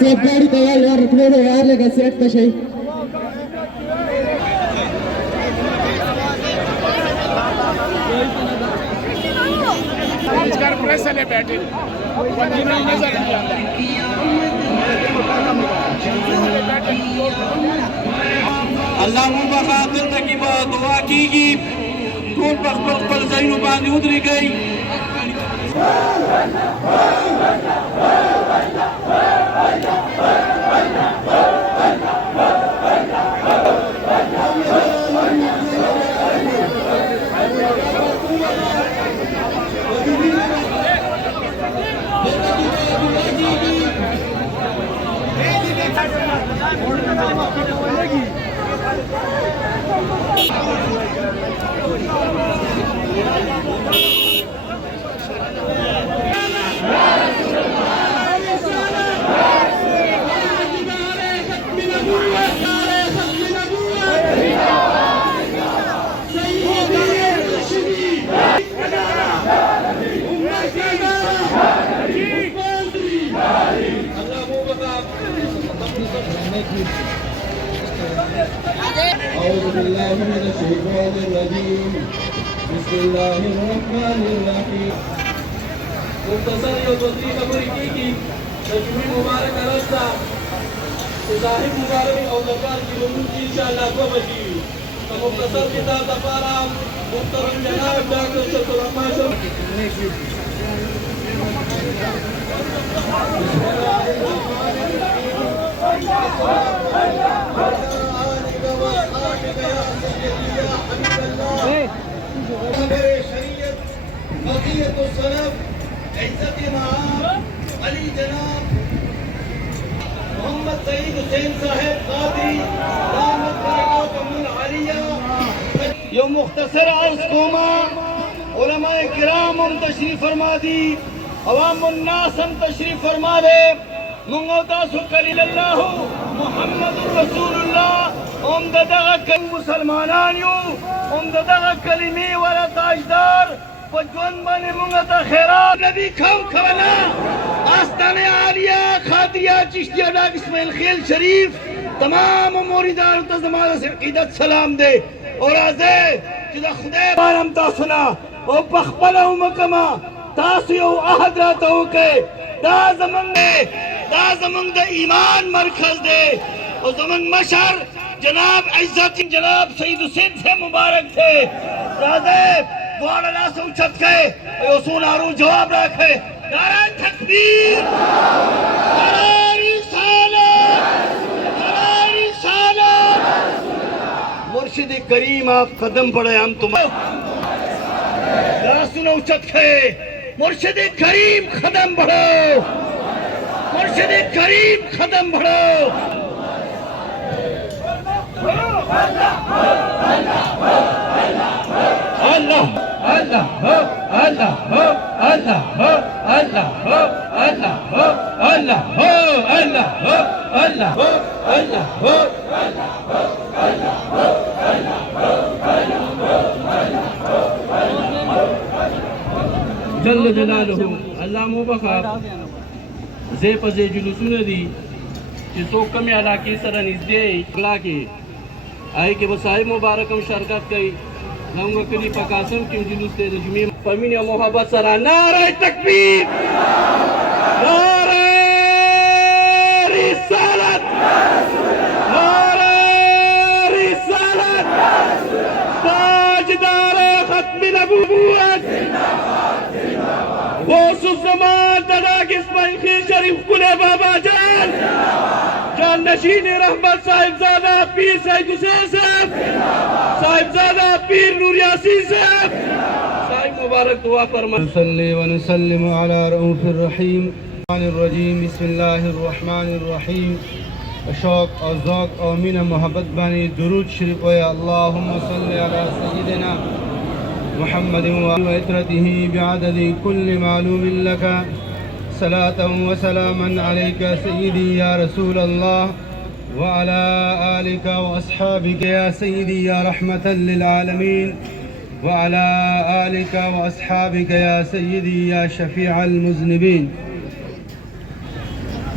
सेफ गाड़ी तैयार यार रखने दो यार लेगा सेफ पे सही प्रेस ने बैठे नजर नहीं आता अल्लाह मुबारक तक दुआ कीगी टोल पर ज़ैनु बांधी उतरी गई أعوذ بالله من الشيطان الرجيم بسم الله الرحمن الرحيم مختصر यो तस्वीर खबर की तस्वीर मुबारक रास्ता साहिब मुबारक और दरबार की रूम इंशाअल्लाह को बची तो मुख्तसर किताब दफारा मुख्तरम जनाब डॉक्टर शफीउर रहमान अली जनाब मोहम्मद सईद हुसैन साहब कादरी दामत बरकातुहुल आलिया यो मुख्तसर अर्ज़ कोमा उलमाए किराम हम तशरीफ फरमा दी अवाम उन्नास हम तशरीफ फरमा दे मुंगता सुकलिल्लाह मुहम्मदुर रसूलुल्लाह हम दगा कल मुसलमानान यो हम दगा कलिमे वाला ताजदार पजवन बने मुंगता खैरात नबी खाओ खाना आस्ताने आलिया खादिया चिश्तिया डाक इस्माइल खेल शरीफ तमाम मुरीदान तजमाना से ईदत सलाम दे और आजे जिदा खुदा बारम तासना ओ पखपला मकमा तासियो अहद रातो के दा जमन दे ईमान मरकज दे और जमन मशर जनाब इज्जत जनाब सईद हुसैन से मुबारक थे राजे द्वारा से उछत के उसूल आरू जवाब रखे नारा तकबीर नारा रिसालत मुर्शिद करीम आप कदम बढ़े हम तुम्हारे सुनो उछत के मुर्शिद करीम कदम बढ़ो मुर्शिद करीम कदम बढ़ो अल्लाह अल्लाह अल्लाह अल्लाह अल्लाह अल्लाह अल्लाह अल्लाह जल्ल जलालहु अल्लाह मुबखर जे पजे जुलूसुन दी कि सो कम इलाके सर नजदे अगला के आए के वसाई मुबारकम शरकत कई नंगो कली पकासम की जुलूस दे जुमी फमीन मोहब्बत सरा नारे तकबीर नारे रिसालत नारे रिसालत ताजदार खत्म नबूवत वो सुज़मान तदाक इस्माइल खील शरीफ कुले बाबा जान जान नशीन रहमत साहिबजादा पीर सईद हुसैन साहब साहिबजादा पीर नूर यासीन साहब साहिब मुबारक दुआ फरमाएं सल्ली व नसल्लिम अला रऊफिर रहीम रजीम बिस्मिल्लाहिर रहमानिर रहीम शौक और ज़ौक़ और मीन मोहब्बत बानी दुरूद शरीफ व अल्लाहुम्मा सल्ली अला सय्यिदिना मुहम्मद व इतरतिही बिअददि कुल्लि मालूमिन लका सलातन व सलामन अलैका सय्यिदी या रसूल अल्लाह व अला आलिका व अस्हाबिका या सय्यिदी या रहमतन लिल आलमीन وعلى آلك وأصحابك يا سيدي يا شفيع المذنبين.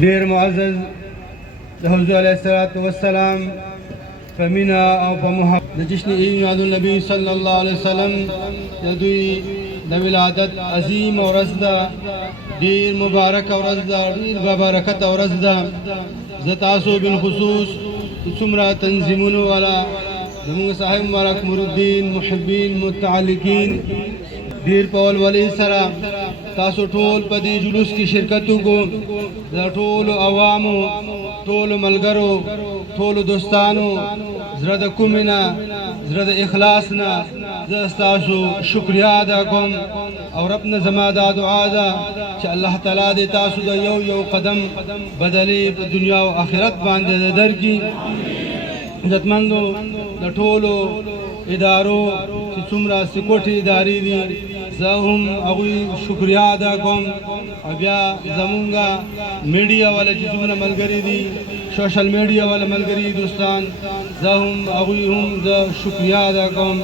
دير معزز حضور عليه الصلاة والسلام فمنا أو فمحب جشن عيد النبي صلى الله عليه وسلم يدوي ولادت عظيم ورزدا دير مبارك ورزدا دير ببركة ورزدا زتاسو بالخصوص ثمرة تنظيمون ولا زمون صاحب مبارك مردين محبين متعلقين دیر پول ولی سرا تاسو ټول په دې جلوس کې شرکت وکړو د ټول عوامو ټول ملګرو ټول دوستانو زړه د کومنا زړه د اخلاص نه زه تاسو شکریا ادا کوم او رب نه زما دا دعا ده چې الله تعالی دې تاسو د یو قدم بدلې په دنیا او آخرت باندې درکړي. عزتمندو د ټولو ادارو چې څومره سکوټي ادارې دي زه هم هغوی شکریا ادا کوم او بیا زمونږ میډیا والا چې څومره ملګري دي سوشل میډیا والا ملګري دوستان زه هم هغوی هم زه شکریا ادا کوم.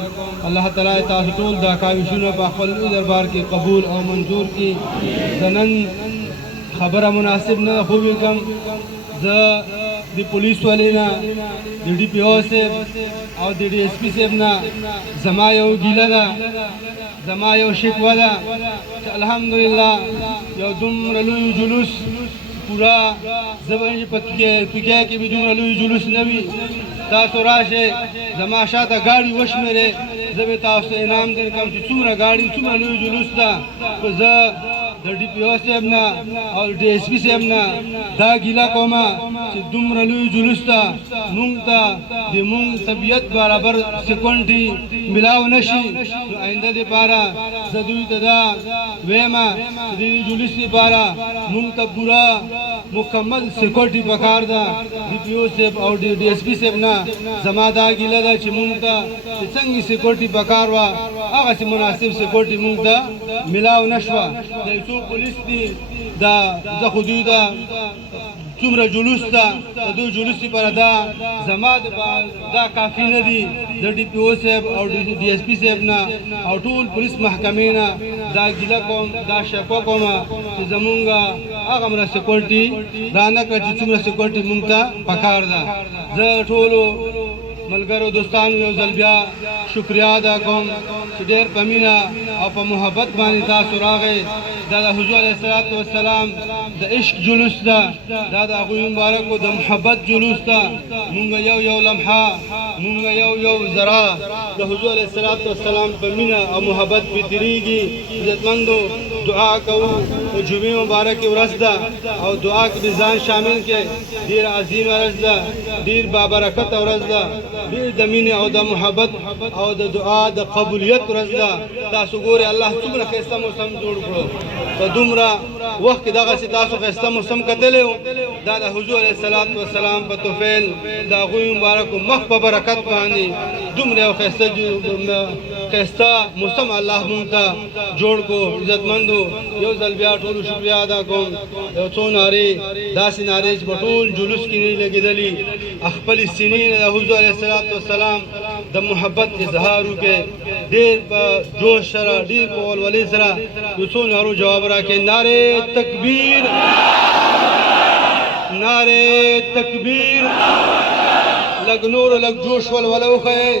الله تعالی تاسو ټول دا کاوشونه په خپل دربار کې قبول او منظور کړي. زه نن خبره مناسب نه خو کوم زه د پولیس والے نه د ډي پي او صاحب او د ډي اس پي صاحب نه زما یو ګیله ده زما یو شکوه ده چې الحمدلله یو دومره لوی جلوس پورا زبان پکې کې به دومره لوی جلوس نه وي تاسو راشئ زما شاته ګاډي وشمېرئ زه به تاسو انعام درکړم چې څومره ګاډي څومره لوی جلوس ده خو زه د ډي پي او صاحب نه او ډي اس پي صاحب نه دا ګیله کوم چې دومره لوی جلوس ته مونږ ته د مونږ طبیعت برابر سکونډي ملاو نشي. نو آینده دپاره زه دوی ته دا ویم چې د دې جلوس دپاره مونږ ته پوره مکمل سکورټي پکار ده. ډي پي او صاحب او ډي اس پي صاحب نه زما دا ګیله ده چې مونږ ته چې څنګه سکورټي پکار وه هغسې مناسب سکورټي مونږ ته ملاو نشوه. څو پولیس دي دا زه خو دوی ته څومره جلوس ده د دوی جلوس لپاره دا زما دا کافي نه دي. د ډي پي او صاحب او ډي اس پي صاحب نه او ټول پولیس محکمې نه دا ګیله کوم دا شکوه کوم چې زمونږ هغه مره سکورټي رانه کړه چې څومره سکورټي مونږ ته پکار ده. زه ټولو ملګرو دوستانو یو ځل بیا شکریا ادا کوم چې ډېر په مینه او په محبت باندې تاسو راغئ. دا د حضور علیه الصلاة والسلام د عشق جلوس ده دا د هغوی مبارکو د محبت جلوس ده. مونږ یو لمحه مونږ یو ذره د حضور علیه الصلاة والسلام په مینه او محبت پې تېرېږي. عزتمندو دعا کوو د جمعې مبارکې ورځ ده او دعا کې د ځان شامل کړئ. ډېر عظیمه ورځ ده ډېر بابرکته ورځ ده ډېر د مینې او د محبت او د دعا د قبولیت ورځ ده. تاسو ګورئ الله څومره ښایسته موسم جوړ کړو په دومره وخت کې دغسې تاسو ښایسته موسم کتلی و دا د حضور علیه الصلاة والسلام په توفیل د هغوی مبارکو مخ په برکت باندې دومره یو ښایسته موسم الله مونږ ته جوړ کړو. عزتمندو یو ځل بیا ټولو شکریا ادا کوم. یو څو نارې داسې نارې چې په ټول جلوس کې نه لګېدلي خپلې سینې نه د حضور علیه الصلاة والسلام د محبت اظهار وکړئ. ډېر په جوش سره ډېر په ولولۍ سره یو څو نارو جواب راکړئ. نعرې تکبیر نعرې تکبیر. لږ نور لږ جوش ولوله وښیئ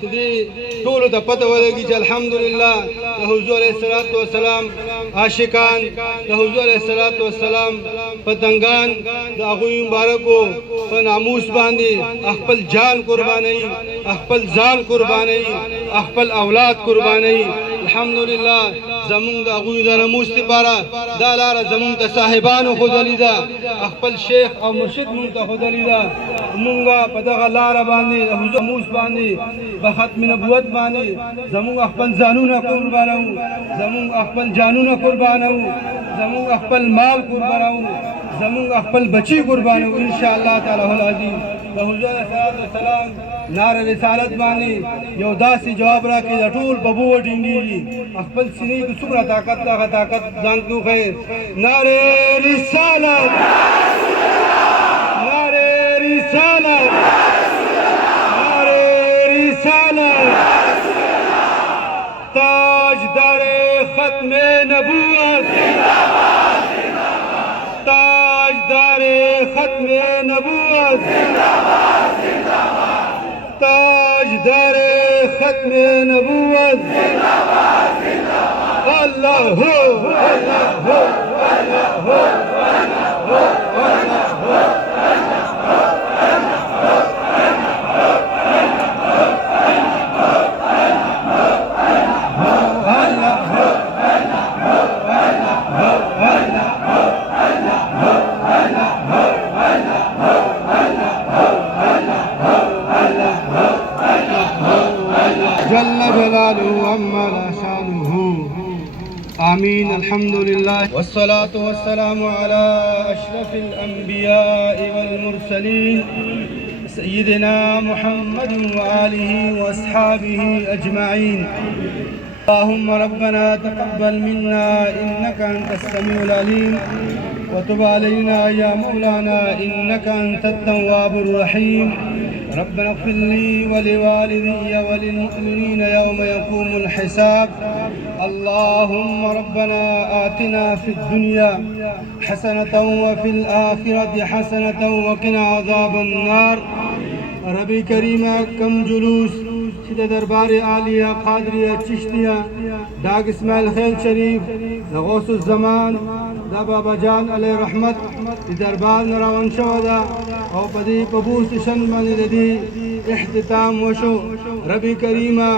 چې دې ټولو ته پته ولګي چې الحمدلله د حضور علیه الصلاة والسلام عاشقان د حضور علیه الصلاة والسلام پتنګان د هغوی مبارکو په ناموس باندې خپل جان قربانوي خپل ځان قربانوي خپل اولاد قربانوي. الحمدلله زمونږ د هغوی د ناموس لپاره دا لاره زمونږ د صاحبانو ښودلې ده خپل شیخ او مرشد مونږ ته ښودلې ده. مونږ په دغه لاره باندې د حضور ناموس باندې په ختم نبوت باندې زمونږ خپل ځانونه قربانوو زمونږ خپل جانونه قربانوو زمونږ خپل مال قربانوو زمونږ خپل بچي قربانوو ان شاء الله تعالی العظیم. د حضور علیه السلام نار رسالت باندې یو داسې جواب راکړي د ټول ببو وډینګېږي خپل سینې کې څومره طاقت ده هغه طاقت ځان کې وښیئ. نارې رسالت نارې رسالت نارې رسالت تاجدار ختم نبوت تاجدار ختم نبوت تاجدار ختم نبوت الله هو الله هو الله هو جل جلاله وعما لا شانه آمين الحمد لله والصلاة والسلام على أشرف الأنبياء والمرسلين سيدنا محمد وآله وأصحابه أجمعين اللهم ربنا تقبل منا إنك أنت السميع العليم وتب علينا يا مولانا إنك أنت التواب الرحيم ربنا اغفر لي ولوالدي وللمؤمنين يوم يقوم الحساب اللهم ربنا آتنا في الدنيا حسنة وفي الآخرة حسنة وقنا عذاب النار ربي كريم كم جلوس سيدة دربار عالية قادرية چشتية داغ اسماعيل خيل شريف غوث الزمان دا بابا جان علیہ رحمت دی دربار نراون شو دا او پدی پبوس شن باندې دی اختتام وشو ربی کریمه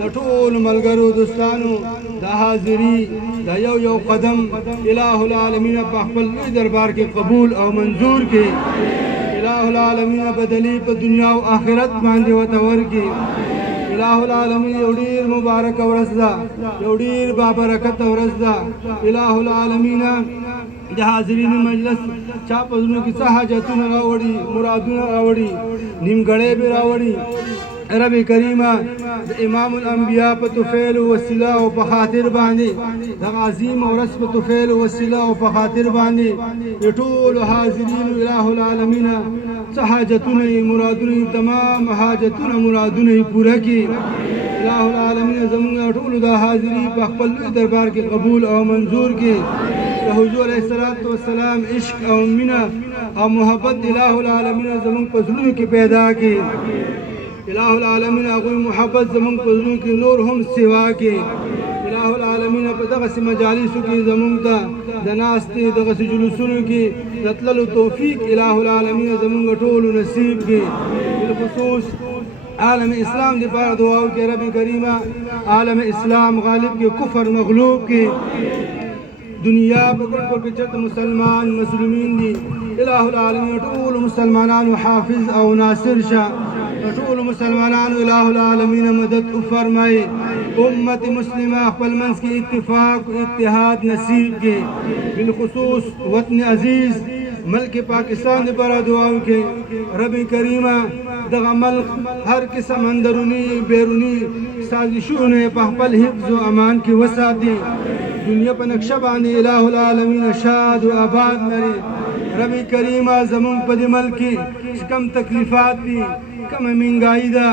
د ټول ملګرو دوستانو د حاضری د یو قدم الہ العالمین په خپل دربار کې قبول او منظور کې الہ العالمین بدلی په دنیا او آخرت باندې وتور کې الہ العالمین یو ډیر مبارک ورځ ده یو ډیر بابرکت ورځ ده الہ العالمین د حاضرین مجلس چا پزونو کې څه حاجتونه راوړي مرادونه راوړي نیمګړې به راوړي رب کریمه د امام الانبیاء په توفیل او وسیله او په خاطر باندې د عظیم او رس په توفیل او وسیله او په خاطر باندې ټول حاضرین الہ العالمین څه حاجتونه مرادونه تمام حاجتونه مرادونه پوره کړي الہ العالمین زموږ ټول د حاضری په خپل دربار کې قبول او منظور کړي حضور علیہ السلام عشق او مینه او محبت الہ العالمین زموږ په زړونو کې پیدا کړي الہ العالمین هغوی محبت زموږ په زړونو کې نور هم سوا کړي الہ العالمین په دغسې مجالسو کې زموږ ته د ناستې دغسې جلوسونو کې د تللو توفیق الہ العالمین زموږ ټولو نصیب کړي بالخصوص عالم اسلام دی پاره دعا وکړي رب کریمه عالم اسلام غالب کې کفر مغلوب کې دنیا په ګډ کې چې مسلمان مسلمین دي الہ العالمین ټول مسلمانانو حافظ او ناصر شه ټول مسلمانانو الہ العالمین مدد فرمایي امت مسلمه خپل منځ کې اتفاق او اتحاد نصیب کې بالخصوص وطن عزیز ملک پاکستان لپاره دعا وکړي رب کریمه دغه ملک هر قسم اندرونی بیرونی سازشونه په خپل حفظ او امان کې وساتي دنیا په نقشه باندې الہ العالمین شاد او آباد لري رب کریمه زمون په دې ملک کې کم تکلیفات دي کم منګای ده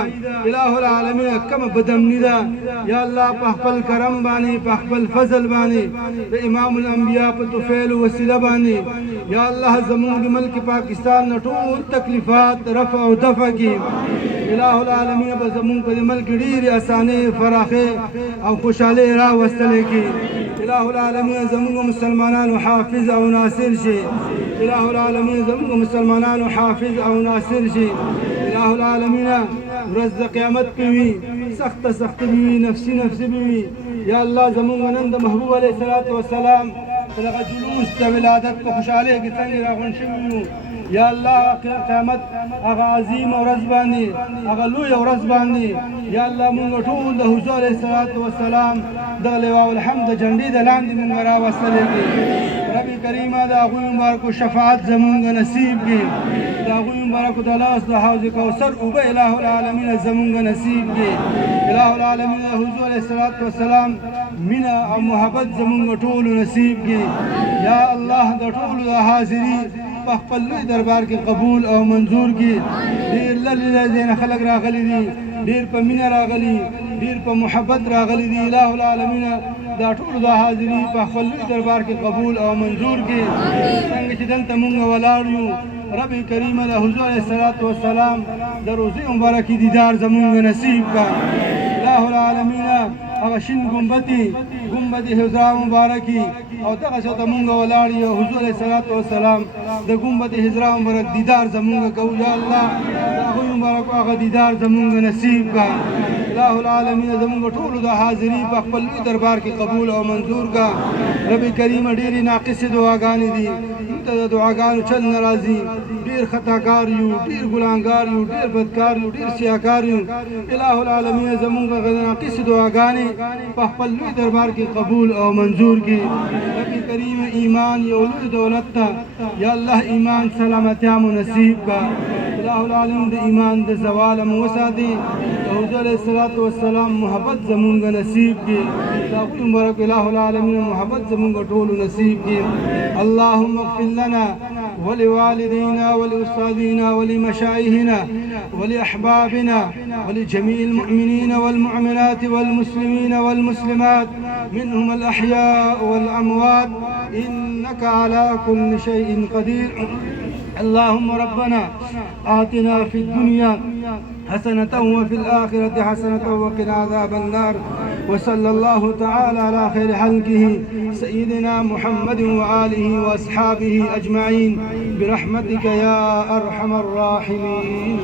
الہ العالمین کم بدمنی ده یا الله په خپل کرم باندې په خپل فضل باندې د امام الانبیاء په توفیل او وسیله باندې یا الله زمون ملک پاکستان نه ټول تکلیفات رفع او دفع کی الہ العالمین په زمون په ملک ډیره اسانه فراخه او خوشاله را وستل کی الہ العالمین زمون مسلمانانو حافظ او ناصر شي الہ العالمین زمون مسلمانانو حافظ او ناصر شي الہ العالمین ورځ د قیامت په وی سخت وی نفسي وی یا الله زمون نن د محبوب علیه السلام دغه جلوس د ولادت په خوشاله کې څنګه راغون شوی یا الله قیامت هغه عظیم ورځ باندې هغه لوی ورځ باندې یا الله مونږ ټول د حضور علیه السلام دغه لواء الحمد جنډې د لاندې مونږ راوستلې دي رب کریمه د هغوی مبارکو شفاعت زمونږ نصیب کړي د هغوی مبارکو د لاس د حوض کوثر اوبه الہ العالمین زمونږ نصیب کړي الہ العالمین د حضور علیه السلام مینه او محبت زمونږ ټولو نصیب کړي یا الله د ټولو د حاضري په خپل لوی دربار کې قبول او منظور کړي ډېر لرې ځایونه خلک راغلي دي ډېر په مینه راغلي ډیر په محبت راغلي دي الہ العالمین دا ټول د حاضری په خپل دربار کې قبول او منظور کې څنګه چې دلته مونږ ولاړ یو رب کریم د حضور علیه الصلاۃ والسلام د روزي مبارکې دیدار زمونږ نصیب کا الہ العالمین هغه شین ګنبد حضرا مبارکي او دغه څه ته مونږ ولاړ یو حضور علیه الصلاۃ والسلام د ګنبد حضرا مبارک دیدار زمونږ کوو یا الله د هغوی مبارک هغه دیدار زمونږ نصیب کا الہ العالمین زمونږ ټولو د حاضري په خپل دربار کې قبول او منظور کا رب کریم ډېرې ناقصې دعاګانې دي موږ ته د دعاګانو چل نه راځي ډېر خطاکار یو ډېر ګناهګار یو ډېر بدکار یو ډېر سیاکار یو الہ العالمین زمونږ ناقصې دعاګانې په خپل لوی دربار کې قبول او منظور کړي رب کریم ایمان یو لوی دولت ده یا الله ایمان سلامتیا مو نصیب کا الہ العالمین د ایمان د زوال مو وساتي حضور علیہ الصلوۃ والسلام محبت زمونږ نصیب کړي دا مبارک الہ العالمین محبت زمونږ ټول نصیب کړي اللهم اغفر لنا ولوالدينا ولأستاذنا ولمشايخنا ولأحبابنا ولجميع المؤمنين والمؤمنات والمسلمين والمسلمات منهم الأحياء والأموات إنك على كل شيء قدير اللهم ربنا آتنا في الدنيا حسنة وفي الآخرة حسنة وقنا عذاب النار وصلى الله تعالى على خير خلقه سيدنا محمد وآله وأصحابه أجمعين برحمتك يا أرحم الراحمين